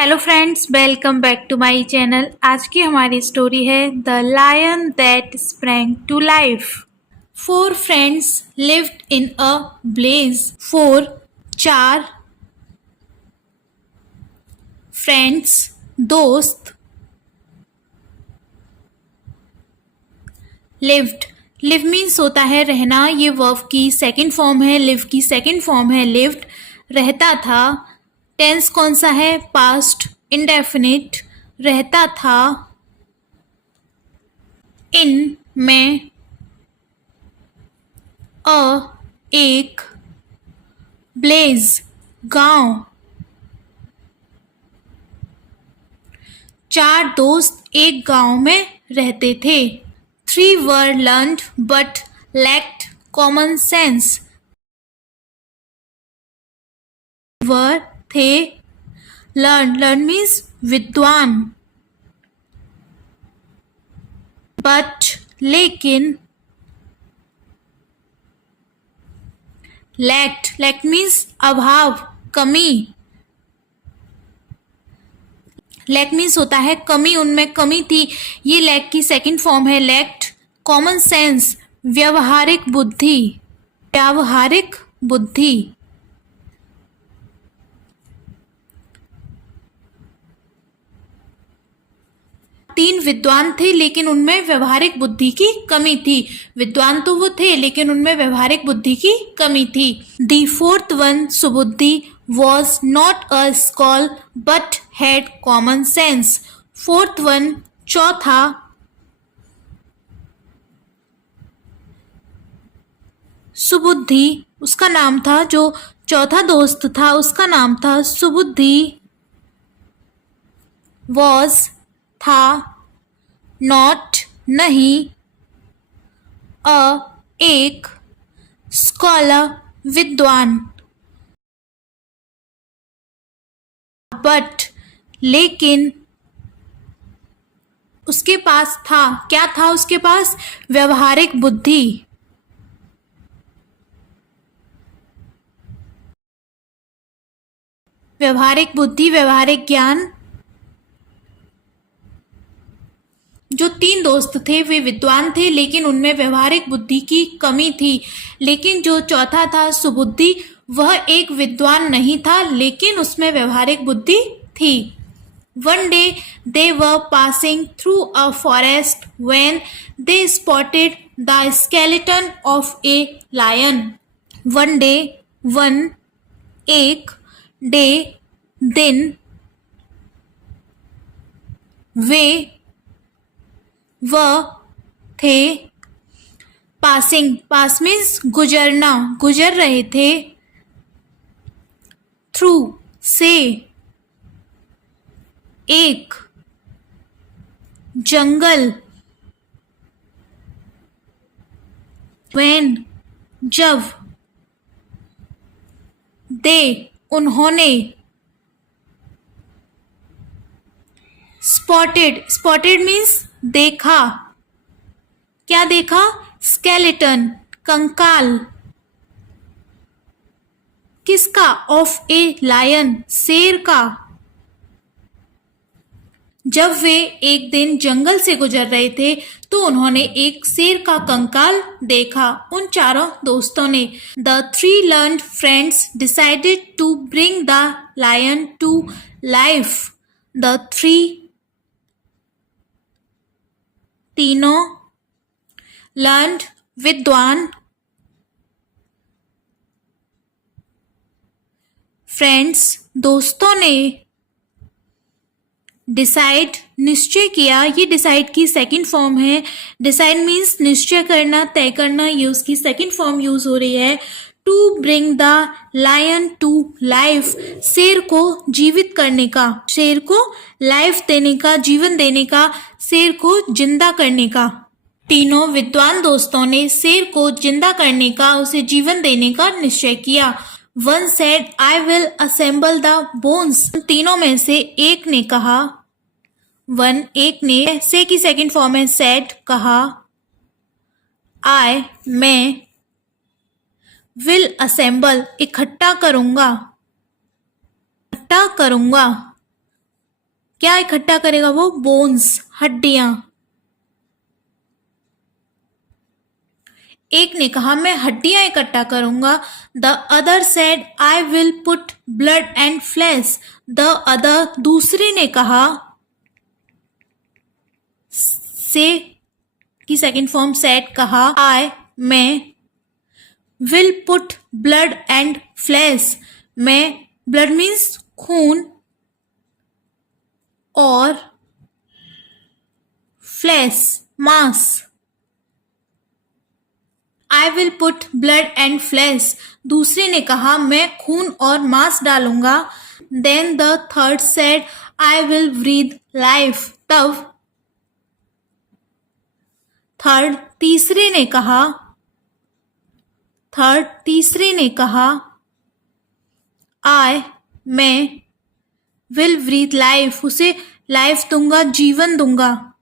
Hello friends, welcome back to my channel. आज की हमारी स्टोरी है the lion that sprang to life. Four friends lived in a place. चार friends, दोस्त। Lived, live means होता है रहना। ये वर्ब की सेकंड फॉर्म है, लिव की सेकंड फॉर्म है लिव्ड। रहता था। टेंस कौन सा है? Past indefinite. रहता था। इन में एक ब्लेज गांव। चार दोस्त एक गांव में रहते थे। Three were learned but lacked common sense. Were थे। लर्न मीन्स विद्वान। बट लेकिन। लैक्ड मीन्स अभाव, कमी। लैक मीन्स होता है कमी, उनमें कमी थी। ये लैक की सेकंड फॉर्म है लैक्ड। कॉमन सेंस, व्यवहारिक बुद्धि। व्यावहारिक बुद्धि। तीन विद्वान थे लेकिन उनमें व्यवहारिक बुद्धि की कमी थी। विद्वान तो वो थे लेकिन उनमें व्यवहारिक बुद्धि की कमी थी। The fourth one, Subuddhi, was not a scholar but had common sense. Fourth one, चौथा, सुबुद्धि, उसका नाम था। जो चौथा दोस्त था उसका नाम था सुबुद्धि। वॉज था, नॉट नहीं, अ एक, स्कॉलर विद्वान। बट लेकिन, उसके पास था, क्या था उसके पास? व्यवहारिक बुद्धि। व्यवहारिक बुद्धि, व्यवहारिक ज्ञान। जो तीन दोस्त थे वे विद्वान थे लेकिन उनमें व्यवहारिक बुद्धि की कमी थी। लेकिन जो चौथा था सुबुद्धि, वह एक विद्वान नहीं था लेकिन उसमें व्यवहारिक बुद्धि थी। One day they were passing through a forest when they spotted the skeleton of a lion. One day, one, एक, day, दिन, वे, वह, थे, पासिंग, पास मीन्स गुजरना, गुजर रहे थे, थ्रू, से, एक, जंगल, when, जब, दे, उन्होंने, स्पॉटेड, स्पॉटेड मीन्स देखा, क्या देखा? स्केलेटन, कंकाल। किसका? ऑफ ए लायन, शेर का। जब वे एक दिन जंगल से गुजर रहे थे तो उन्होंने एक शेर का कंकाल देखा। उन चारों दोस्तों ने, the three learned friends decided to bring the lion to life. The three, तीनों, लर्न्ड, विद्वान, फ्रेंड्स, दोस्तों ने, डिसाइड, निश्चय किया। ये डिसाइड की सेकंड फॉर्म है। डिसाइड मीन्स निश्चय करना, तय करना। ये उसकी सेकंड फॉर्म यूज हो रही है। To bring the lion to life, शेर को जीवित करने का, शेर को लाइफ देने का, जीवन देने का, शेर को जिंदा करने का। तीनों विद्वान दोस्तों ने शेर को जिंदा करने का, उसे जीवन देने का निश्चय किया। One said, I will assemble the bones. तीनों में से एक ने कहा, वन, एक ने, से की सेकंड फॉर्म है सेड, कहा, आई, मैं, विल असेंबल, इकट्ठा करूंगा, इकट्ठा करूंगा, क्या इकट्ठा करेगा वो? बोन्स, हड्डियां। एक ने कहा मैं हड्डियां इकट्ठा करूंगा। The other said I will put blood and flash. The other, दूसरे ने कहा, से की सेकेंड फॉर्म सेड, कहा, आई, मैं, will put blood and flesh, मैं, ब्लड मीन्स खून, और फ्लैश मांस। I will put blood and flesh, दूसरे ने कहा मैं खून और मांस डालूंगा। Then the third said I will breathe life. तब तीसरे ने कहा आई, मैं, विल ब्रीथ लाइफ, उसे लाइफ दूंगा, जीवन दूंगा,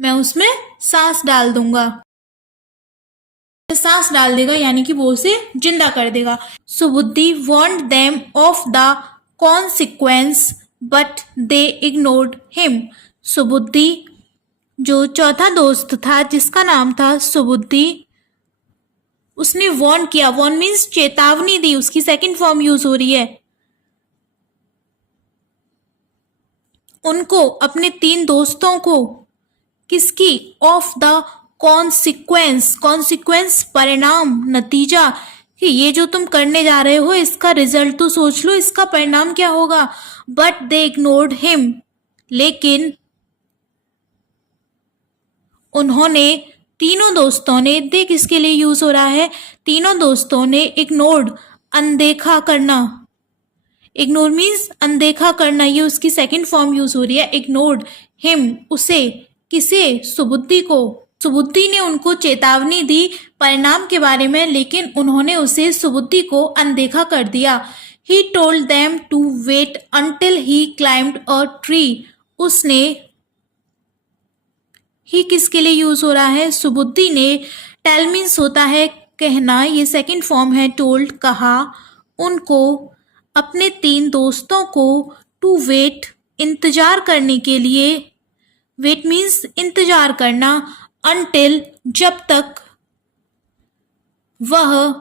मैं उसमें सांस डाल दूंगा। सांस डाल देगा यानी कि वो उसे जिंदा कर देगा। सुबुद्धि warned them of the consequence but they ignored him. सुबुद्धि, जो चौथा दोस्त था जिसका नाम था सुबुद्धि, उसने वार्न किया। वार्न मीन्स चेतावनी दी, उसकी सेकंड फॉर्म यूज हो रही है। उनको, अपने 3 दोस्तों को, किसकी? ऑफ द कॉन्सिक्वेंस परिणाम, नतीजा, कि ये जो तुम करने जा रहे हो इसका रिजल्ट तो सोच लो, इसका परिणाम क्या होगा। बट दे इग्नोर्ड हिम, लेकिन उन्होंने, तीनों दोस्तों ने, दे किसके लिए यूज हो रहा है? तीनों दोस्तों ने इग्नोर्ड, अनदेखा करना, इग्नोर मीन्स अनदेखा करना, ये उसकी सेकंड फॉर्म यूज हो रही है। इग्नोर्ड हिम, उसे, किसे? सुबुद्धि को। सुबुद्धि ने उनको चेतावनी दी परिणाम के बारे में, लेकिन उन्होंने उसे, सुबुद्धि को, अनदेखा कर दिया। He told them to wait until he climbed a tree. उसने, ही किसके लिए यूज हो रहा है? सुबुद्धि ने। टेल मीन्स होता है कहना, ये सेकंड फॉर्म है टोल्ड, कहा। उनको, अपने 3 दोस्तों को, टू वेट, इंतजार करने के लिए, वेट मीन्स इंतजार करना, अंटिल, जब तक, वह,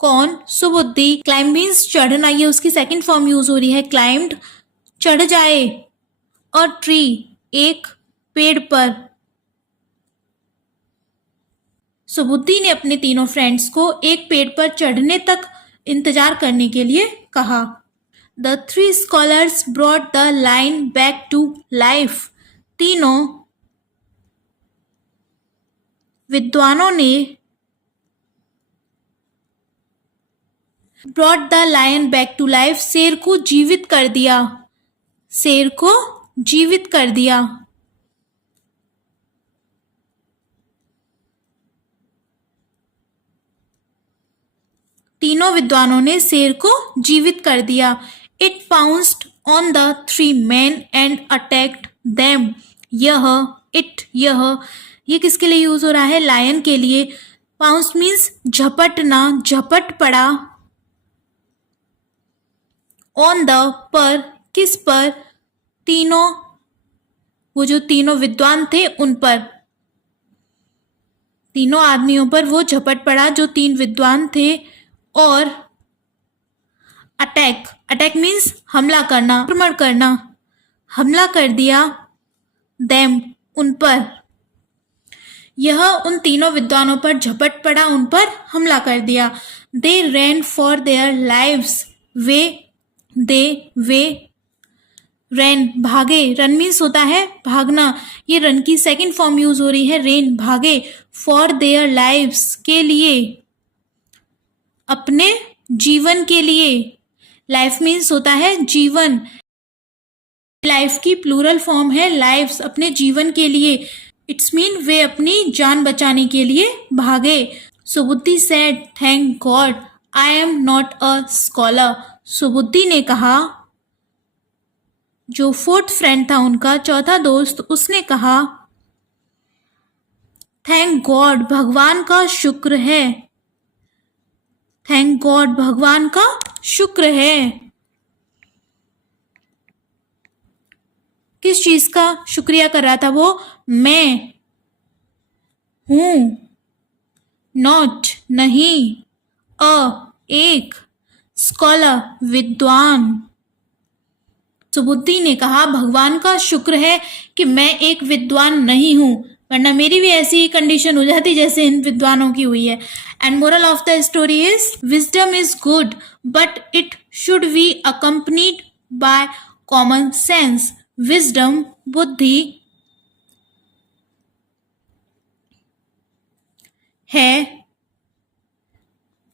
कौन? सुबुद्धि, क्लाइम मीन्स चढ़ना, ये उसकी सेकंड फॉर्म यूज हो रही है, क्लाइम्ड, चढ़ जाए, और ट्री, एक पेड़ पर। सुबुद्धि ने अपने तीनों फ्रेंड्स को एक पेड़ पर चढ़ने तक इंतजार करने के लिए कहा। The 3 scholars brought the lion back to life. तीनों विद्वानों ने brought the lion back to life, शेर को जीवित कर दिया, शेर को जीवित कर दिया। तीनों विद्वानों ने शेर को जीवित कर दिया। It pounced on the 3 men and attacked them. ये किसके लिए यूज हो रहा है? लायन के लिए। पाउंस मीन्स झपटना, झपट पड़ा। ऑन द, पर, किस पर? तीनों, वो जो तीनों विद्वान थे उन पर, तीनों आदमियों पर वो झपट पड़ा जो 3 विद्वान थे। और अटैक मीन्स हमला करना, आक्रमण करना, हमला कर दिया। देम, उन पर, यह उन तीनों विद्वानों पर झपट पड़ा, उन पर हमला कर दिया। दे रैन फॉर देयर लाइव्स। वे रैन, भागे। रन मीन्स होता है भागना, ये रन की सेकंड फॉर्म यूज हो रही है, रेन, भागे। फॉर देयर लाइव्स, के लिए, अपने जीवन के लिए। लाइफ मीन्स होता है जीवन, लाइफ की प्लूरल फॉर्म है लाइव्स, अपने जीवन के लिए। इट्स मीन वे अपनी जान बचाने के लिए भागे। सुबुद्धि said thank God I am not a scholar. सुबुद्धि ने कहा, जो 4th फ्रेंड था उनका, चौथा दोस्त, उसने कहा थैंक गॉड, भगवान का शुक्र है। थैंक गॉड, भगवान का शुक्र है। किस चीज का शुक्रिया कर रहा था वो? मैं हूं, नॉट नहीं, एक, स्कॉलर विद्वान। सुबुद्धि ने कहा भगवान का शुक्र है कि मैं एक विद्वान नहीं हूं, वरना मेरी भी ऐसी ही कंडीशन हो जाती जैसे इन विद्वानों की हुई है। And moral of the story is wisdom is good but it should be accompanied by common sense. Wisdom बुद्धि है,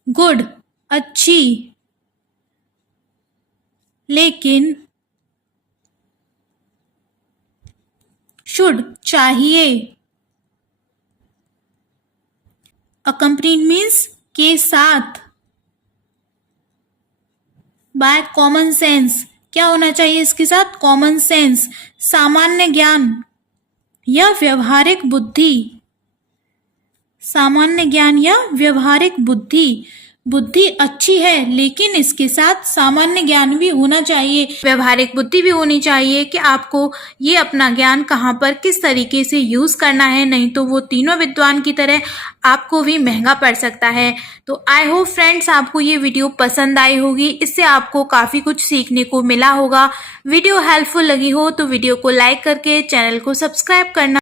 गुड अच्छी, लेकिन शुड चाहिए, अकम्पनीड मीन्स के साथ, बाय कॉमन सेंस क्या होना चाहिए इसके साथ? कॉमन सेंस, सामान्य ज्ञान या व्यवहारिक बुद्धि, सामान्य ज्ञान या व्यवहारिक बुद्धि। बुद्धि अच्छी है लेकिन इसके साथ सामान्य ज्ञान भी होना चाहिए, व्यवहारिक बुद्धि भी होनी चाहिए कि आपको ये अपना ज्ञान कहाँ पर किस तरीके से यूज करना है, नहीं तो वो तीनों विद्वान की तरह आपको भी महंगा पड़ सकता है। तो आई होप फ्रेंड्स आपको ये वीडियो पसंद आई होगी, इससे आपको काफ़ी कुछ सीखने को मिला होगा। वीडियो हेल्पफुल लगी हो तो वीडियो को लाइक करके चैनल को सब्सक्राइब करना